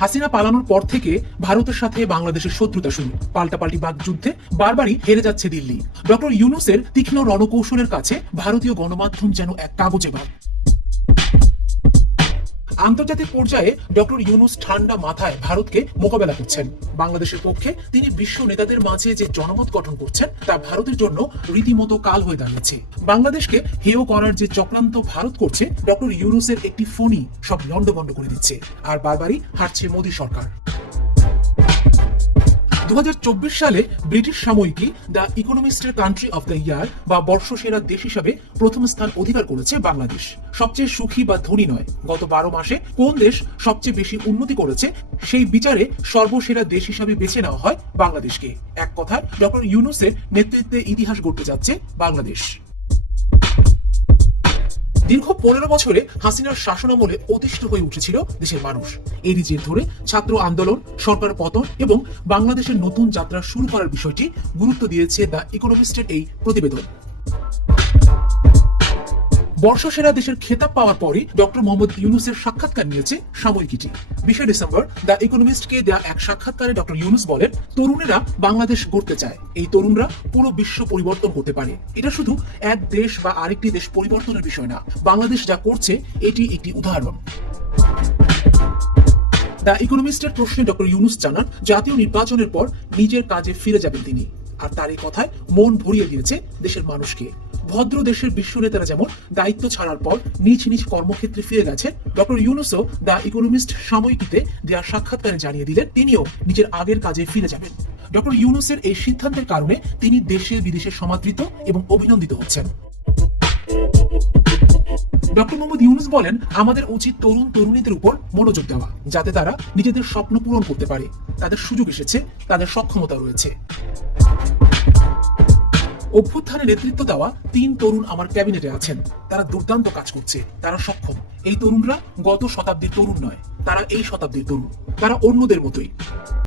হাসিনা পালানোর পর থেকে ভারতের সাথে বাংলাদেশের শত্রুতা শুরু। পাল্টাপাল্টি বাক যুদ্ধে বারবারই হেরে যাচ্ছে দিল্লি। ডক্টর ইউনুসের তীক্ষ্ণ রণকৌশলের কাছে ভারতীয় গণমাধ্যম যেন এক কাগজে ভাব আন্তর্জাতিক পর্যায়ে ডক্টর ইউনুস ঠান্ডা মাথায় ভারতকে মোকাবেলা করছেন। বাংলাদেশের পক্ষে তিনি বিশ্ব নেতাদের মাঝে যে জনমত গঠন করছেন, তা ভারতের জন্য রীতিমতো কাল হয়ে দাঁড়িয়েছে। বাংলাদেশকে হেয় করার যে চক্রান্ত ভারত করছে, ডক্টর ইউনুসের একটি ফোনই সব লন্ডভন্ড করে দিচ্ছে। আর বারবারই হারছে মোদী সরকার। দু সালে ব্রিটিশ সাময়িকী দ্য ইকোনমিস্টের কান্ট্রি অফ দ্য ইয়ার বা বর্ষসেরা দেশ হিসাবে প্রথম স্থান অধিকার করেছে বাংলাদেশ। সবচেয়ে সুখী বা ধনী নয়। গত বারো মাসে কোন দেশ সবচেয়ে বেশি উন্নতি করেছে সেই বিচারে সর্বসেরা দেশ হিসাবে বেছে নেওয়া হয় বাংলাদেশকে। এক কথায়, ডক্টর ইউনুসের নেতৃত্বে ইতিহাস গড়তে যাচ্ছে বাংলাদেশ। দীর্ঘ পনেরো বছরে হাসিনার শাসনামলে অতিষ্ঠ হয়ে উঠেছিল দেশের মানুষ। এরই জের ধরে ছাত্র আন্দোলন, সরকার পতন এবং বাংলাদেশের নতুন যাত্রা শুরু করার বিষয়টি গুরুত্ব দিয়েছে দ্য ইকোনমিস্টের এই প্রতিবেদন। বর্ষসেরা দেশের খেতাব পাওয়ার পরই ডক্টর মোহাম্মদ ইউনুসের সাক্ষাৎকার নিয়েছে সাময়িকীটি বিশে ডিসেম্বর, দ্য ইকোনমিস্টকে দেয়া এক সাক্ষাৎকারে ডক্টর ইউনুস বলেন, তরুণেরা বাংলাদেশ গড়তে চায়। এই তরুণরা পুরো বিশ্ব পরিবর্তন করতে পারে। এটা শুধু এক দেশ বা আরেকটি দেশ পরিবর্তনের বিষয় না। বাংলাদেশ যা করছে, এটি একটি উদাহরণ। দ্য ইকোনমিস্টের প্রশ্নে ডক্টর ইউনুস জানান, জাতীয় নির্বাচনের পর নিজের কাজে ফিরে যাবেন তিনি। আর তার এই কথায় মন ভরিয়ে দিয়েছে দেশের মানুষকে। ভদ্র দেশের বিশ্ব নেতারা যেমন দায়িত্ব ছাড়ার পর নিজ নিজ কর্মক্ষেত্রে ফিরে গেছেন, ডক্টর ইউনুসও দ্য ইকোনমিস্ট সাময়িকীতে দেওয়া সাক্ষাৎকারে জানিয়ে দিলেন, তিনিও নিজের আগের কাজে ফিরে যাবেন। ডক্টর ইউনুসের এই সিদ্ধান্তের কারণে তিনি দেশে বিদেশে সমাদৃত এবং অভিনন্দিত হচ্ছেন। ডক্টর মোহাম্মদ ইউনুস বলেন, আমাদের উচিত তরুণ তরুণীদের উপর মনোযোগ দেওয়া, যাতে তারা নিজেদের স্বপ্ন পূরণ করতে পারে। তাদের সুযোগ এসেছে, তাদের সক্ষমতা রয়েছে। অভ্যুত্থানে নেতৃত্ব দেওয়া তিন তরুণ আমার ক্যাবিনেটে আছেন। তারা দুর্দান্ত কাজ করছে, তারা সক্ষম। এই তরুণরা গত শতাব্দীর তরুণ নয়, তারা এই শতাব্দীর তরুণ। তারা অন্যদের মতোই।